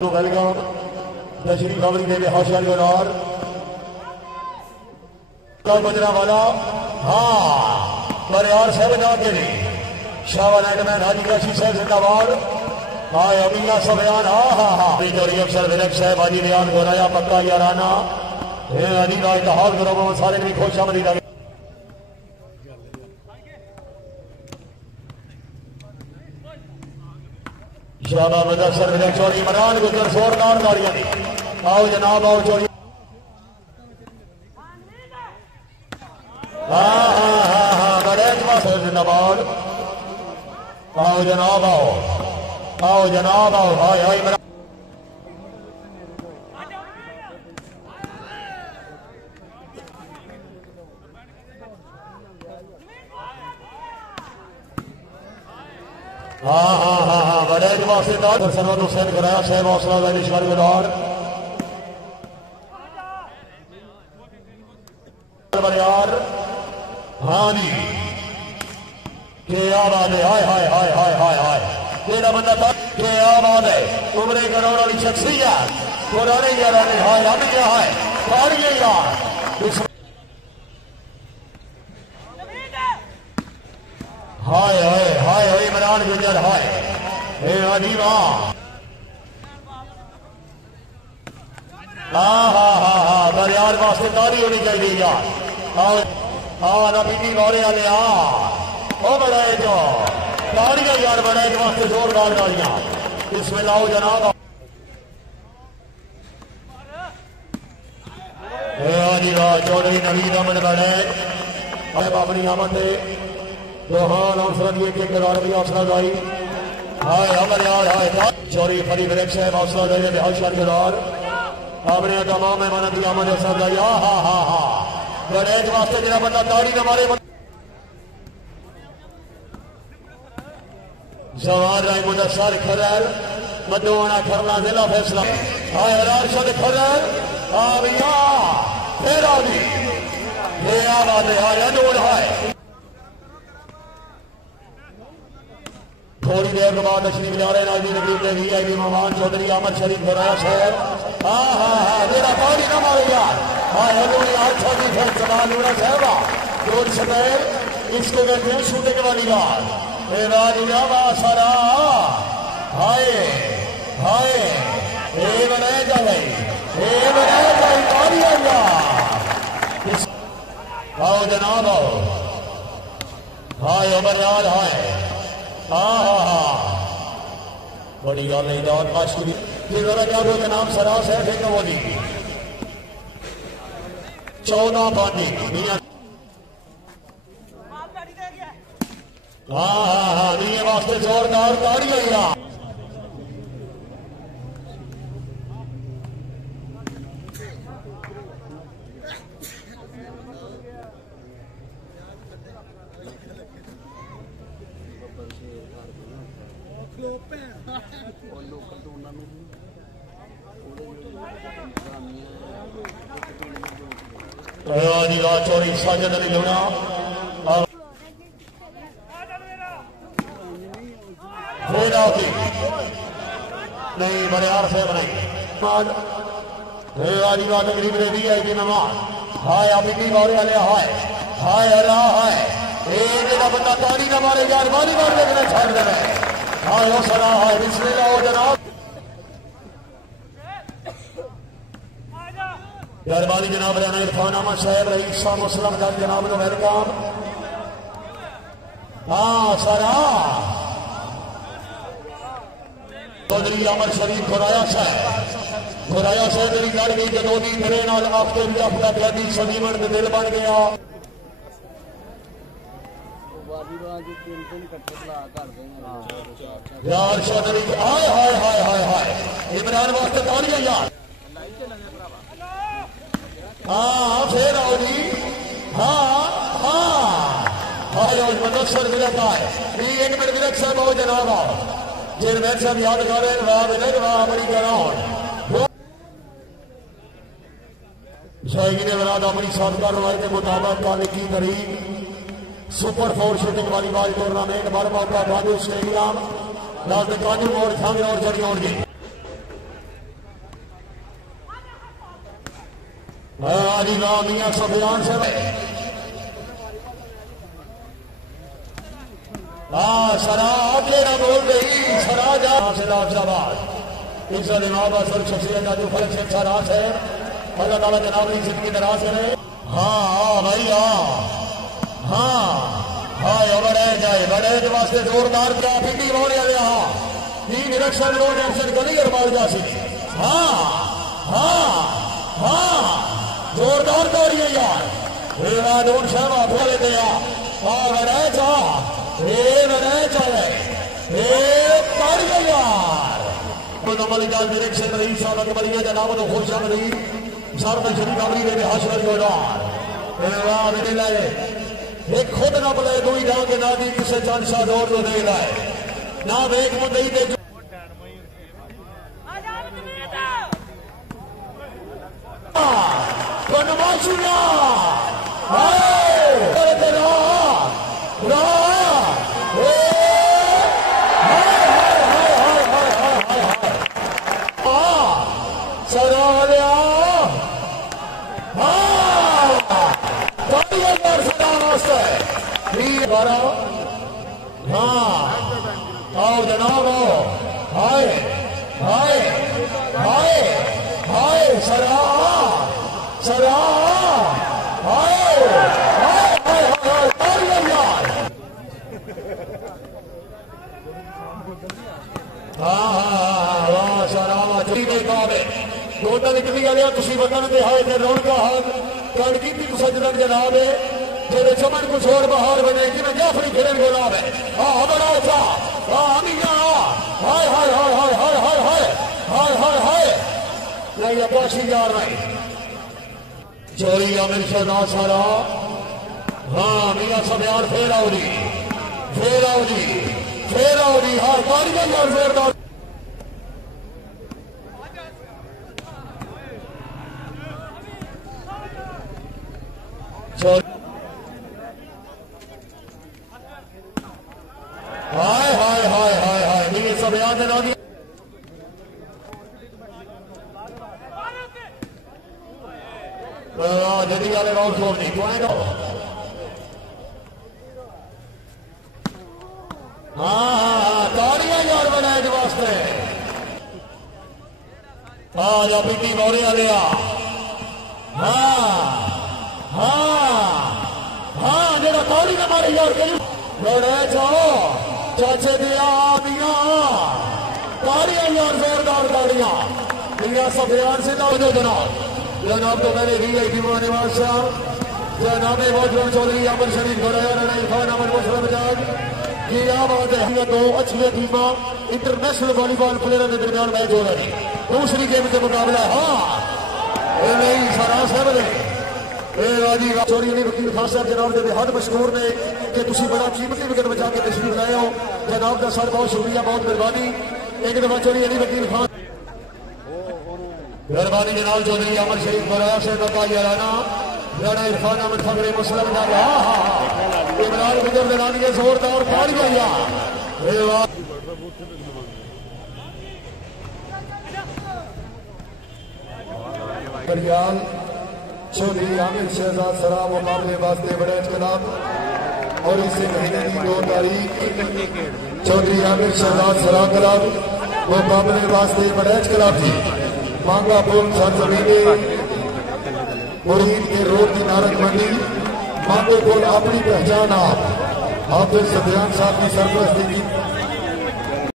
Welcome तशरीफ खबरी दे हौसला और बजरा वाला हाँ पर यार साहब ना के लिए शाहवाल एडमैन हाजी काशी साहब जिंदाबाद हाँ अमीना सफयान हाँ हाँ हाँ जोरी अफसर विनक साहब हाजी रियान गोराया पक्का याराना अली का इतिहाद करो सारे भी खुश आमदी लगे शाबाश मुदस्सर विनक चोरी इमरान गुजर जोरदार गाड़ियां आओ जनाब आओ चोरी हाँ हाँ हाँ हाँ बड़े जिंदाबाद आओ जनाब आओ जनाब आओ हाय हाय इमरान हाँ हाँ हाँ हाँ बड़े जवासेदार सरवत हुसैन कराया साहब हौसला वाली शिकार गुजार यार हाँ जी के आबाद है हाय हाय हाय हाय हाय हाय तेरा बंदा था के आबाद है उम्र करोड़ वाली शख्सियत पुराने यार हाय हम क्या है कारिए यार हाय हाय हाय हाय इमरान गुजर हाय हे अजीबा हाँ हाँ हाँ हाँ पर यार वास्ते तारी होनी चाहिए यार हाँ ना बीती गौरे वाले ओ बड़ा है जो तारियां यार बड़ा है वास्ते जोरदार गाड़ियां इसमें लाओ जनाब हे अजीबा चौधरी नवीद अहमद बड़े अपनी आमद रोहान हौसला दिए के किरदार भी हौसला दाई हाय अमर यार हाय चोरी फरी विनक साहब हौसला दाई ने हौसला किरदार आपने तमाम मेहमान की आमद हौसला दाई हाँ हाँ हाँ हाँ गणेश वास्ते जरा बंदा ताड़ी न मारे जवान राय मुदस्सर खरर मदोना खरना जिला फैसला हाय राशद खरर आविया तेरा भी ये आवाज हाय अनूल हाय थोड़ी देर के बाद तशरीफ ले रहे नाजी नगरी के वीआईपी मेहमान चौधरी अहमद शरीफ गोराया साहब हाँ हाँ हाँ मेरा पानी न मारे यार हाँ हजूरी अच्छा जी फिर सवाल उड़ा साहबा जोर सदैव इसको कहते हैं शूटिंग वाली बात मेरा जिला सारा हाय हाय ए बनाया जाए पानी आएगा आओ जनाब आओ हाय उमर यार हाय हाँ हाँ हाँ बड़ी गल नहीं दौर माशूरी जरा क्या बोलते नाम सरास है फिर बोली 14 पानी हाँ हाँ हाँ ये वास्ते जोरदार ताड़ियां यार चोरी साजद अली लूना नहीं बरियार से बनाई आजीबाद गरीब ने दी है मेहमान हाय अभी बारे वाले हाय हाय अल्लाह हाय एक बंदा तारी न मारे यार बारी बार देखने छाड़ दे हाय ओ सरा हाय बिस्मिल्लाह हो जनाब दरबारी जनाब राना इरफान अहमद साहब रईस शाह मुस्लिम का जनाब को वेलकम हाँ सरा चौधरी अमर शरीफ गोराया साहब मेरी गल गई जो दी फिरे नाल आफ्ते भी अपना कैदी सदीमन के दिल बन गया यार चौधरी हाय हाय हाय हाय हाय इमरान वास्ते तालियां यार हाँ फिर आओ जी हाँ हाँ हाय मुदस्सर विनक आए 1 मिनट विनक साहब आओ जनाब आओ चेयरमैन साहब याद कर रहे हैं वाह विनक वाह बड़ी ग्राउंड शायरी ने बराद अपनी सादका रवायत के मुताबिक काले की करीब सुपर 4 शूटिंग वाली बाल टूर्नामेंट बार मौका बाजू स्टेडियम लाल काजू और खांगे और जड़ी और जी अली मियां सफियान से सरा आगे ना बोल गई सरा जा इज्जत इमामत और शख्सियत का जो फर्क से अच्छा रास है अल्लाह ताला जनाब की जिंदगी दराज करे। हाँ भाई हाँ बड़े जाए बड़े वास्ते जोरदार पिंडी बोल गया तीन इलेक्शन रोड एक्शन गली और मार जा सी। हाँ जोरदार दौड़ी है यार नूर साहब आपको लेते बड़े चले कर गए यार डायरेक्शन रही साल बड़ी है जनाब तो खुश रही सर में शरीर अमरी ने हासिल एक खुद ना बोले दुई ना के ना दी किसे चांसा दौर तो दे लाए ना वेख मुंडई दे बनवासिया आओ जनाब हाय हाय हाय हाय सरा हाय हाय हाय हाय सरा टोटल निकली गया तुम बदन के हाय थे रौनक हाथ कण की सजदन जनाब है जेरे चमन कुछ और बहार बने जिन्हें जाफरी खेलन गुलाब है बड़ा अच्छा हाय हाय हाय हाय हाय हाय हाय हाय हाय हाय नहीं अब्बासी जा रहे चोरी आमिर शहनाज सारा मियां सफियान फेर आओ जी हाय कारीगर यार जोरदार हाय हाय हाय हाय हाय मियां सफियान ने ना जल्दी वाले राउंड छोड़ नहीं तो आएगा ताड़ियां यार बनाए के वास्ते या पिंडी मोरे वाले जेड़ा ताड़ी ने मारे यार लड़े जाओ चाचे दिया ताड़ियां यार जोरदार ताड़ियां मियां सफियान से ना जनाब तो मैंने VIP निवास जनाब मौजूद चौधरी अमर शरीफ इरफान अमर मुशरफ जाग ये बात है दो अच्छी टीमां इंटरनेशनल वॉलीबॉल प्लेयर के दरमियान मैच हो रही दूसरी गेम के मुकाबला नहीं सारा साहब ने चोरी अली वकील खान साहब जनाब के हद मशहूर ने कि तुम बड़ा कीमती विकेट बचा के तशरीफ लाए हो जनाब का सर बहुत शुक्रिया बहुत मेहरबानी एक दफा चोरी अली वकील खान मेहरबानी जनाब चौधरी अमर शरीफ बराया से राना राना इरफान अहमद फखरे मुस्लिम इमरान गुजर दरानी के जोरदार फाड़ गया चौधरी आमिर शहजाद सरा मुकाबले वास्ते बड़े खिलाफ और इसी महीने की 2 तारीख चौधरी आमिर शहजाद सरा खिलाफ मुकाबले वास्ते बड़े खिलाफ थी मांगा पुल सरजमीने मुरीद के रोड की नारक मंडी मांगो पुल अपनी पहचान आप हाफिज सफियान साहब की सरपरस्ती की